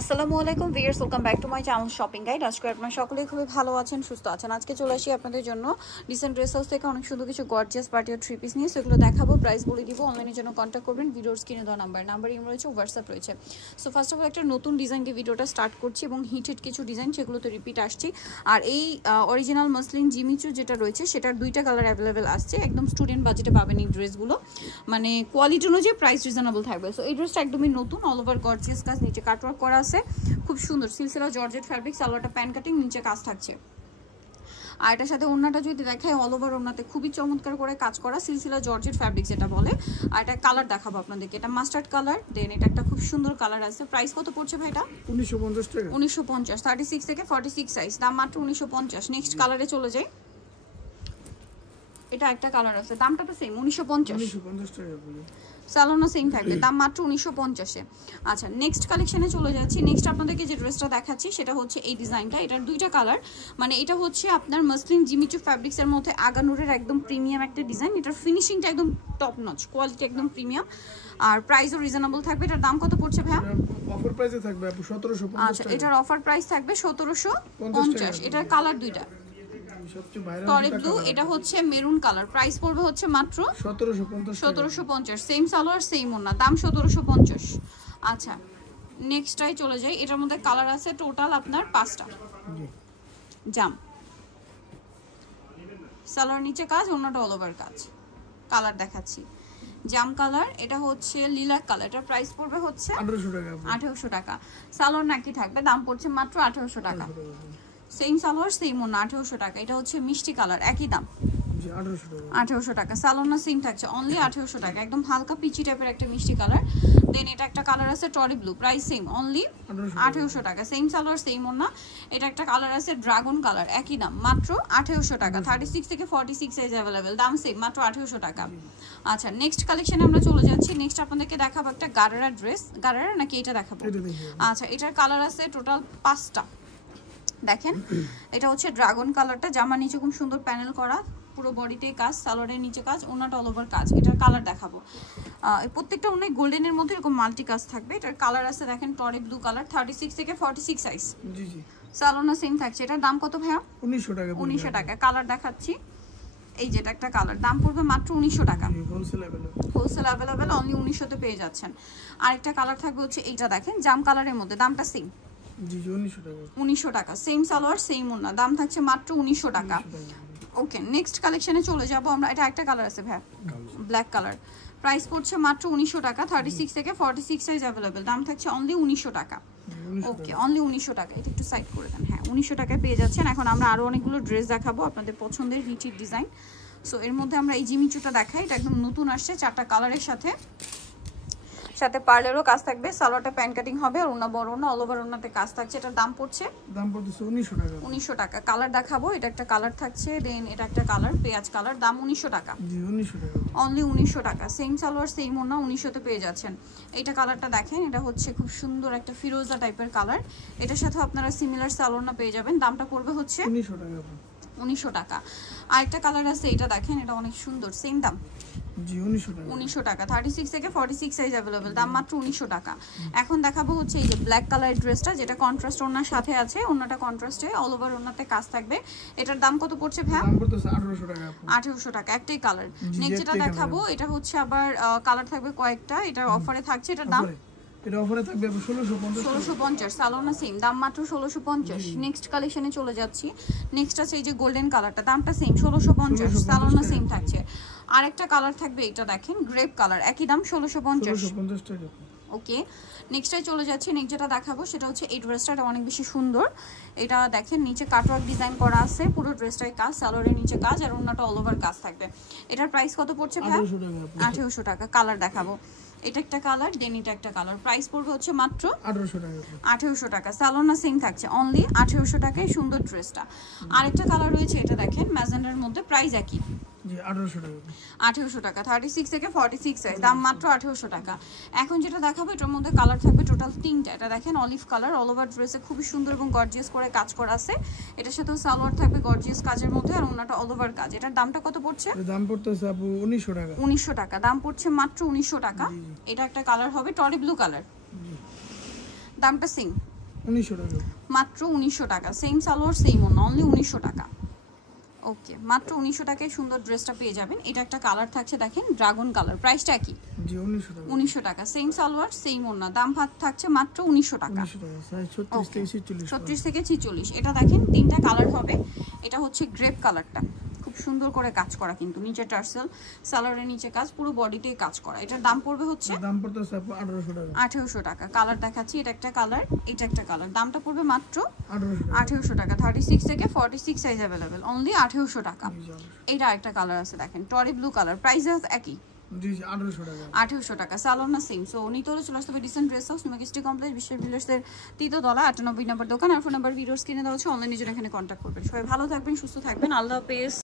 আসসালামু আলাইকুম viewers, welcome back to my channel shopping guide. আজকে আপনারা সকলেই খুবই ভালো আছেন, সুস্থ আছেন। আজকে চলে আসি আপনাদের জন্য ডিসেন্ট ড্রেস হাউস থেকে অনেক সুন্দর কিছু গর্জিয়াস পার্টি ও থ্রি পিস নিয়ে, সেগুলো দেখাবো, প্রাইস বলে দিব। অনলাইনের জন্য কন্ট্যাক্ট করবেন, ভিডিওর স্ক্রিনে দেওয়া নাম্বার ইম রয়েছে, হোয়াটসঅ্যাপ রয়েছে। সো ফার্স্ট অফ অল একটা নতুন ডিজাইন দিয়ে ভিডিওটা স্টার্ট করছি এবং হিটেড কিছু ডিজাইন সেগুলোতে রিপিট আসছি। আর এই অরিজিনাল মসলিন জিমিচু যেটা রয়েছে সেটার দুইটা কালার অ্যাভেলেবেল আসছে। একদম স্টুডেন্ট বাজেটে পাবেন এই ড্রেসগুলো, মানে কোয়ালিটি অনুযায়ী প্রাইস রিজনেবল থাকবে। সো এই ড্রেসটা একদমই নতুন, অল ওভার গর্জিয়াস কাজ, নিচে কাটওয়ার্ক করা আছে, খুব সুন্দর সিলসিলা জর্জেট ফ্যাব্রিক, সালোয়ারটা প্যান কাটিং, নিচে কাজ থাকছে। আর এটার সাথে ওড়নাটা যদি দেখায়, অল ওভার ওড়নাতে খুবই চমৎকার করে কাজ করা সিলসিলা জর্জেট ফ্যাব্রিক যেটা বলে। আর এটা কালার দেখাবো আপনাদেরকে, এটা মাস্টার্ড কালার, দেন এটা একটা খুব সুন্দর কালার আছে। প্রাইস কত পড়ছে ভাই? এটা 1950 টাকা। 1950, 36 থেকে 46 সাইজ, দাম মাত্র 1950। নেক্সট কালারে চলে যাই, এটা একটা কালার আছে, দামটা তো সেম 1950 টাকা বলে। সালোনা সেম থাকবে, দাম মাত্র 1950-এ। আচ্ছা, নেক্সট কালেকশনে চলে যাচ্ছি। নেক্সট আপনাদেরকে যে ড্রেসটা দেখাচ্ছি সেটা হচ্ছে এই ডিজাইনটা, এটার দুইটা কালার, মানে এটা হচ্ছে আপনার মসলিন জিমিচু ফ্যাব্রিক্সের মধ্যে আগানুরের একদম প্রিমিয়াম একটা ডিজাইন। এটার ফিনিশিংটা একদম টপ নচ, কোয়ালিটি একদম প্রিমিয়াম, আর প্রাইসও রিজনেবল থাকবে। এটার দাম কত পড়ছে ভাইয়া? অফার প্রাইসে থাকবে আপু 1750 আচ্ছা, এটার অফার প্রাইস থাকবে 1750। এটার কালার দুইটা, সবচেয়ে ভাইরাল টরি ব্লু, এটা হচ্ছে মেরুন কালার। প্রাইস পড়বে হচ্ছে মাত্র 1750। সেম সালোয়ার সেম ওড়না, দাম 1750। আচ্ছা, নেক্সটটাই চলে যাই। এটার মধ্যে কালার আছে টোটাল আপনার 5টা। জাম সালোয়ার নিচে কাজ, ওড়নাটা অল ওভার কাজ। কালার দেখাচ্ছি, জাম কালার, এটা হচ্ছে লিলাক কালার। এটার প্রাইস পড়বে হচ্ছে 1800 টাকা। সালোয়ার নাকি থাকবে, দাম পড়ছে মাত্র 1800 টাকা। সেম সালোয়ার সেম ওড়না, 1800 টাকা। এটা হচ্ছে মিষ্টি কালার, একই দাম 1800 টাকা। সালোনা সিম থাকছে অনলি 1800 টাকা, একদম হালকা পিচি টাইপের একটা মিষ্টি কালার। দেন এটা একটা কালার আছে টরি ব্লু, প্রাইস সেম অনলি 1800 টাকা। সেম সালোয়ার সেম ওড়না। এটা একটা কালার আছে ড্রাগন কালার, একই দাম মাত্র 1800 টাকা। 36 থেকে 46 সাইজ অ্যাভেলেবেল, দাম সেম মাত্র 1800 টাকা। আচ্ছা, নেক্সট কালেকশনে আমরা চলে যাচ্ছি। নেক্সট আপনাদেরকে দেখাবো একটা গারারা ড্রেস। গারারা নাকি এটা দেখাবো? আচ্ছা, এটার কালার আছে টোটাল 5টা। দেখেন, এটা হচ্ছে ড্রাগন কালারটা, জামা নিচে খুব সুন্দর প্যানেল করা, পুরো বডিতে কাজ, সালোয়ারের নিচে কাজ, ওনাটা অল ওভার কাজ। এটার কালার দেখাবো, প্রত্যেকটা অনেক গোল্ডেনের মধ্যে এরকম মাল্টি কাজ থাকবে। এটার কালার আছে দেখেন টরি ব্লু কালার, 36 থেকে 46 সাইজ। জি জি, সালোনা সেম থাকছে। এটার দাম কত ভাইয়া? 1900 টাকা। 1900 টাকা। কালার দেখাচ্ছি, এই যেটা একটা কালার, দাম পড়বে মাত্র 1900 টাকা। হোলসেল অ্যাভেলেবেল, অনলি 1900 তে পেয়ে যাচ্ছেন। আরেকটা কালার থাকবে হচ্ছে এইটা, দেখেন জাম কালারের মধ্যে, দামটা সেম 1900 টাকা। সেম সালোয়ার সেম ওড়না, দাম থাকছে মাত্র 1900 টাকা। ওকে, নেক্সট কালেকশনে চলে যাব আমরা। এটা একটা কালার আছে ভাই, ব্ল্যাক কালার, প্রাইস পড়ছে মাত্র 1900 টাকা। 36 থেকে 46 সাইজ অ্যাভেলেবেল, দাম থাকছে অনলি 1900 টাকা। ওকে, অনলি 1900 টাকা। এটা একটু সাইড করে দেন। হ্যাঁ, 1900 টাকায় পেয়ে যাচ্ছেন। এখন আমরা আরো অনেকগুলো ড্রেস দেখাবো আপনাদের পছন্দের রিচিড ডিজাইন। সো এর মধ্যে আমরা এই জিমিচুটা দেখাই, এটা একদম নতুন আসছে, 4টা কালারের সাথে সাথে পার্লেরও কাজ থাকবে। সালোয়ারটা প্যান কাটিং হবে, আর ওনা বড় ওনা, অল ওভার ওনাতে কাজ থাকছে। এটার দাম পড়ছে 1900 টাকা। 1900 টাকা। কালার দেখাবো, এটা একটা কালার থাকছে, দেন এটা একটা কালার পেঁয়াজ কালার, দাম 1900 টাকা। জি, 1900 টাকা, অনলি 1900 টাকা। সেম সালোয়ার সেম ওনা, 1900 তে পেয়ে যাচ্ছেন। এইটা কালারটা দেখেন, এটা হচ্ছে খুব সুন্দর একটা ফিরোজা টাইপের কালার। এটার সাথে আপনারা সিমিলার সালোয়ারটা পেয়ে যাবেন, দামটা পড়বে হচ্ছে 1900 টাকা। 1900 টাকা। আরেকটা কালার আছে, এটা দেখেন, এটা অনেক সুন্দর, সেম দাম জি 1900 টাকা। 36 থেকে 46 সাইজ अवेलेबल, দাম মাত্র 1900 টাকা। এখন দেখাবো হচ্ছে এই যে ব্ল্যাক কালারের ড্রেসটা, যেটা কন্ট্রাস্ট ওড়নার সাথে আছে, ওড়নাটা কন্ট্রাস্টে, অল ওভার ওড়নাতে কাজ থাকবে। এটার দাম কত পড়ছে ভাই? দাম পড়ছে 1800 টাকা। 1800 টাকা, একটাই কালার। নেক্সট যেটা দেখাবো, এটা হচ্ছে আবার কালার থাকবে কয়েকটা, এটা অফারে থাকছে। এটার দাম এটা অফারে থাকবে 1650। সালোনা সেম, দাম মাত্র 1650। নেক্সট কালেকশনে চলে যাচ্ছি। নেক্সট আছে এই যে গোল্ডেন কালারটা, দামটা সেম 1650, সালোনা সেম থাকছে। আরেকটা কালার থাকবে, এটা দেখেন গ্রেপ কালার, একই দাম 1650 টাকা। ওকে, নেক্সটে চলে যাচ্ছি। নেক্সট যেটা দেখাবো সেটা হচ্ছে এই ড্রেসটা, এটা অনেক বেশি সুন্দর। এটা দেখেন নিচে কাটওয়ার্ক ডিজাইন করা আছে, পুরো ড্রেসটাই কাজ, সালোয়ারের নিচে কাজ, আর ওন্নাটা অল ওভার কাজ থাকবে। এটার প্রাইস কত পড়ছে ভাই? 1800 টাকা। কালার দেখাবো, এটা একটা কালার, দেন এটা একটা কালার, প্রাইস পড়বে হচ্ছে মাত্র 1800 টাকা। 1800 টাকা। সালোনা সেম থাকছে, অনলি 1800 টাকায় সুন্দর ড্রেসটা। আরেকটা কালার রয়েছে, এটা দেখেন ম্যাজেন্ডার মধ্যে, প্রাইস একই জি 1800 টাকা। 1800 টাকা। 36 থেকে 46 সাইজ, দাম মাত্র 1800 টাকা। এখন যেটা দেখাবো, এটার মধ্যে কালার থাকবে টোটাল 3টা। এটা দেখেন অলিভ কালার, অল ওভার ড্রেসে খুবই সুন্দর এবং গর্জিয়াস করে কাজ করা আছে। এটার সাথে সালোয়ার থাকবে গর্জিয়াস কাজের মধ্যে, আর ওনাটা অল ওভার কাজ। এটার দামটা কত পড়ছে? দাম পড়তেছে আপু 1900 টাকা। 1900 টাকা, দাম পড়ছে মাত্র 1900 টাকা। এটা একটা কালার হবে টরি ব্লু কালার, দামটা সেম 1900 টাকা, মাত্র 1900 টাকা। সেম সালোয়ার সেম ওন্না, অনলি 1900 টাকা। ওকে, মাত্র 1900 টাকায় সুন্দর ড্রেসটা পেয়ে যাবেন। এটা একটা কালার থাকছে দেখেন, ড্রাগন কালার। প্রাইসটা কি? জি 1900 টাকা, 1900 টাকা। সেম সালোয়ার সেম ওন্না, দাম থাকছে মাত্র 1900 টাকা। 1900 টাকা, সাইজ 36 থেকে 46, 36 থেকে 46। এটা দেখেন তিনটা কালার হবে। এটা হচ্ছে গ্রেপ কালারটা, খুব সুন্দর করে কাজ করা, কিন্তু নিচে টার্সেল, সালোয়ারের নিচে কাজ, পুরো বডিতেই কাজ করা। এটার দাম পড়বে হচ্ছে দাম পড়তেছে আপু 1800 টাকা, 1800 টাকা। কালার দেখাচ্ছি, এটা একটা কালার, এটা একটা কালার। দামটা পড়বে মাত্র 1800 1800 টাকা, টাকা। 36 থেকে 46 সাইজ अवेलेबल, অনলি 1800 টাকা। জি, এটা একটা কালার আছে দেখেন, টরি ব্লু কালার। প্রাইস একই, জি 1800 টাকা, 1800 টাকা। সালোয়ার না সেম। সো নিতে হলে চলে আসতে হবে ডিসেন্ট ড্রেস হাউস, নিমাকিস্টি কমপ্লেক্স, বিশ্বের বিল্ডার্সের 3য় তলা, 98 নম্বর দোকান। আর ফোন নাম্বার ভিডিওস কিনে দেওয়া হচ্ছে, অনলাইনে জন্য এখানে কন্ট্যাক্ট করবেন। সবাই ভালো থাকবেন, সুস্থ থাকবেন, আল্লাহ হাফেজ।